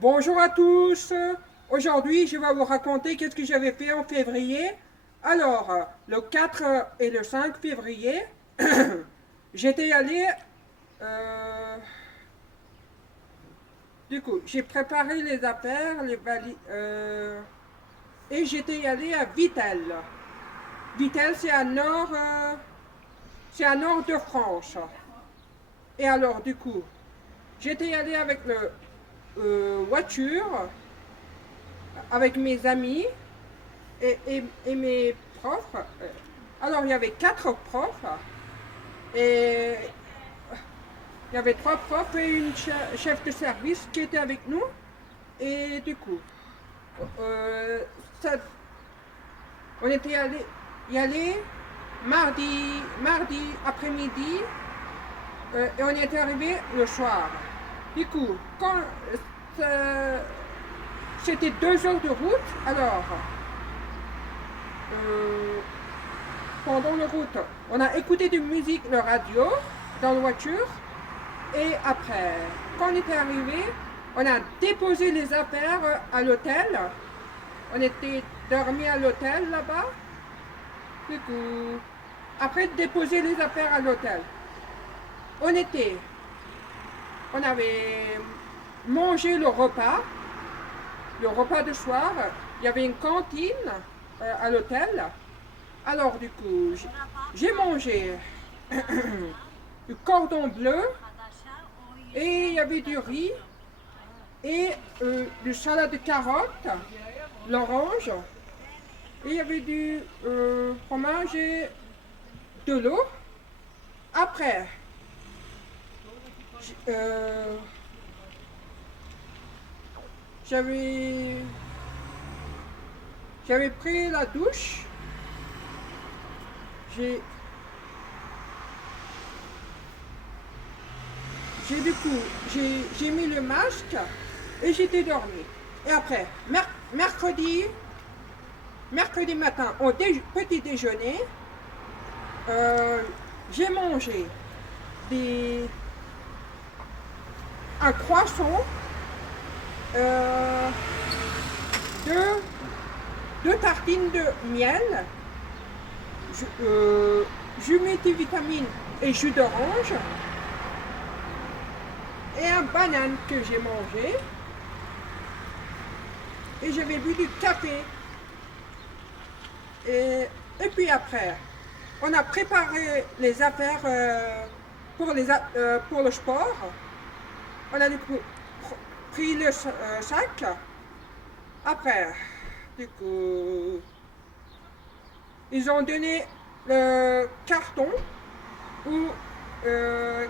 Bonjour à tous. Aujourd'hui, je vais vous raconter qu'est-ce que j'avais fait en février. Alors, le 4 et le 5 février, j'étais allé... euh, du coup, j'ai préparé les affaires, les valises, et j'étais allé à Vittel. Vittel, c'est à nord de France. Et alors, du coup, j'étais allé avec le voiture, avec mes amis et mes profs. Alors, il y avait quatre profs et il y avait trois profs et une chef de service qui était avec nous. Et du coup, euh, ça, on était y aller mardi après-midi et on y était arrivé le soir. Du coup, quand c'était 2 heures de route, alors euh, pendant la route, on a écouté de musique, le radio, dans la voiture. Et après, quand on était arrivé, on a déposé les affaires à l'hôtel. On était dormi à l'hôtel là-bas. Du coup, après déposer les affaires à l'hôtel, on était, on avait mangé le repas de soir. Il y avait une cantine à l'hôtel. Alors du coup, j'ai mangé du cordon bleu et il y avait du riz et du salade de carottes, l'orange, et il y avait du fromage et de l'eau. Après, euh, j'avais j'avais pris la douche, j'ai du coup j'ai mis le masque et j'étais dormi. Et après, mercredi, mercredi matin, au petit déjeuner, j'ai mangé des, un croissant, euh, deux, deux tartines de miel, jus multivitamine et jus d'orange, et un banane que j'ai mangé, et j'avais bu du café. Et puis après, on a préparé les affaires pour le sport. On a du coup pris le sac. Après, du coup, ils ont donné le carton où, euh,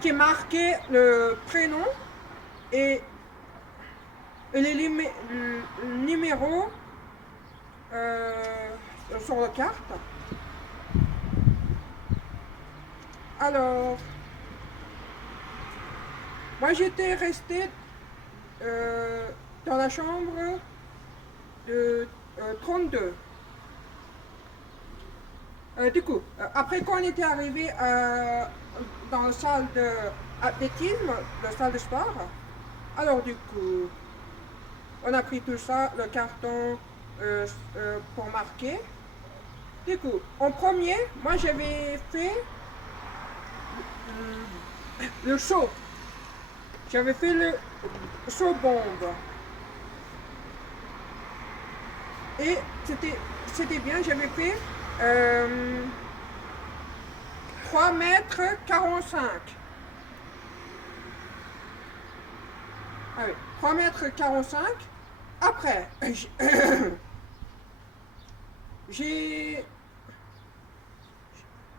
qui est marqué le prénom et les numéros sur la carte. Alors, moi j'étais resté euh, dans la chambre de 32. Du coup, après quand on était arrivé dans la salle d'athlétisme, la salle de sport, alors du coup, on a pris tout ça, le carton pour marquer. Du coup, en premier, moi j'avais fait le saut. J'avais fait le saut bombe. Et c'était bien, j'avais fait 3,45 m. Ah oui, 3,45 m. Après, j'ai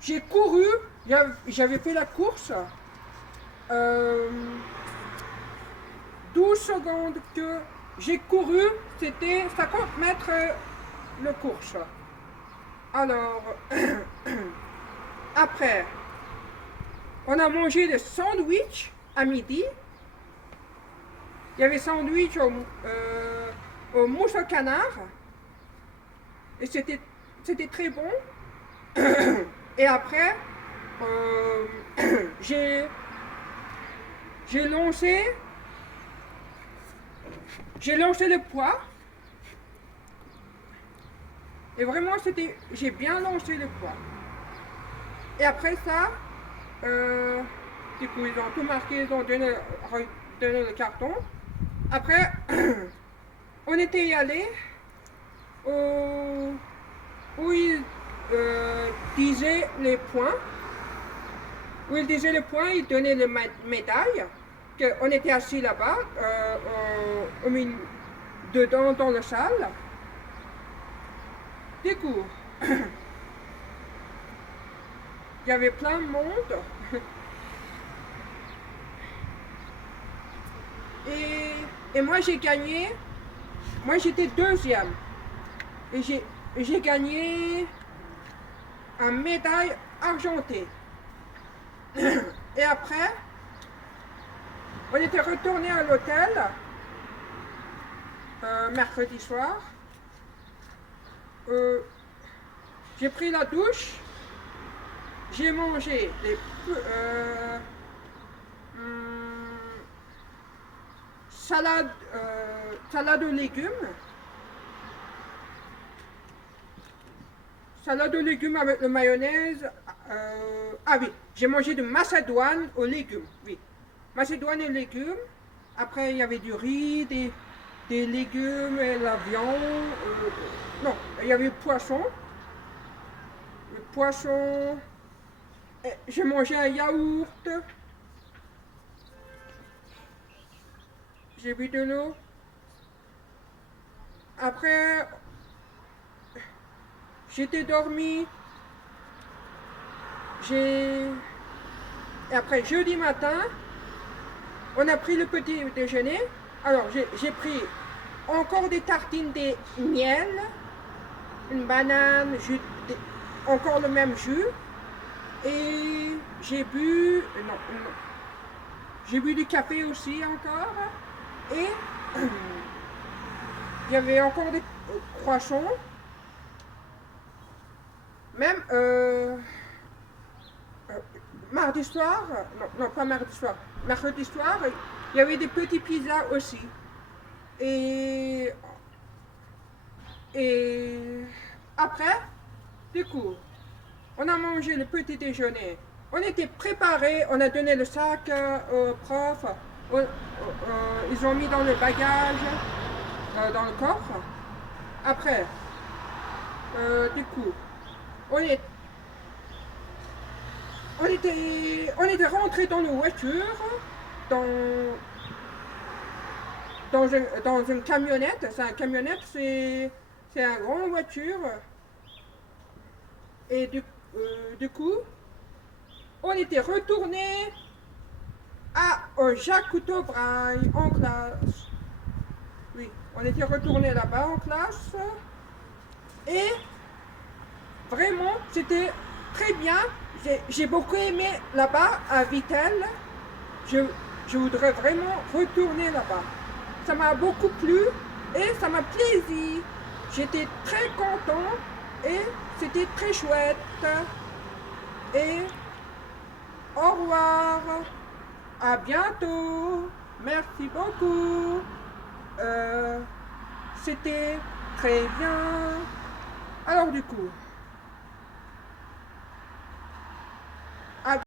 j'ai couru, j'avais fait la course. Euh, 12 secondes que j'ai couru, c'était 50 mètres le course. Alors, après, on a mangé des sandwichs à midi. Il y avait sandwich au mousse au canard. Et c'était très bon. Et après, euh, j'ai lancé j'ai lancé le poids. Et vraiment, j'ai bien lancé le poids. Et après ça, du coup, ils ont tout marqué, ils ont donné le carton. Après, on était allé où ils disaient les points. Où ils disaient les points, ils donnaient les médailles. On était assis là-bas, au milieu, dedans dans la salle. Du coup, il y avait plein de monde. Et moi j'ai gagné. Moi j'étais deuxième. Et j'ai gagné une médaille argentée. Et après, on était retourné à l'hôtel mercredi soir. J'ai pris la douche. J'ai mangé salade aux légumes. Salade aux légumes avec le mayonnaise. Ah oui, j'ai mangé de macédoine aux légumes. Oui, macédoine et légumes. Après, il y avait du riz, des légumes et la viande. Non, il y avait le poisson. Le poisson. J'ai mangé un yaourt. J'ai bu de l'eau. Après, j'étais dormi. Et après, jeudi matin, on a pris le petit déjeuner. Alors, j'ai pris encore des tartines de miel, une banane, encore le même jus. Et j'ai bu, j'ai bu du café aussi encore. Et il y avait encore des croissants. Même mardi soir, non pas mardi soir, mercredi soir, il y avait des petits pizzas aussi. Et après, du coup, on a mangé le petit déjeuner. On était préparés, on a donné le sac au prof. Ils ont mis dans le bagage, dans le coffre. Après, du coup, on était rentrés dans nos voitures, dans une camionnette. C'est une camionnette, c'est une grande voiture. Et du coup, on était retourné au Jacques Cousteau-Braille en classe. Oui, on était retourné là-bas en classe. Et vraiment, c'était très bien. J'ai beaucoup aimé là-bas à Vittel. Je voudrais vraiment retourner là-bas. Ça m'a beaucoup plu et ça m'a plaisir. J'étais très content et c'était très chouette. Et au revoir. À bientôt. Merci beaucoup. C'était très bien. Alors du coup,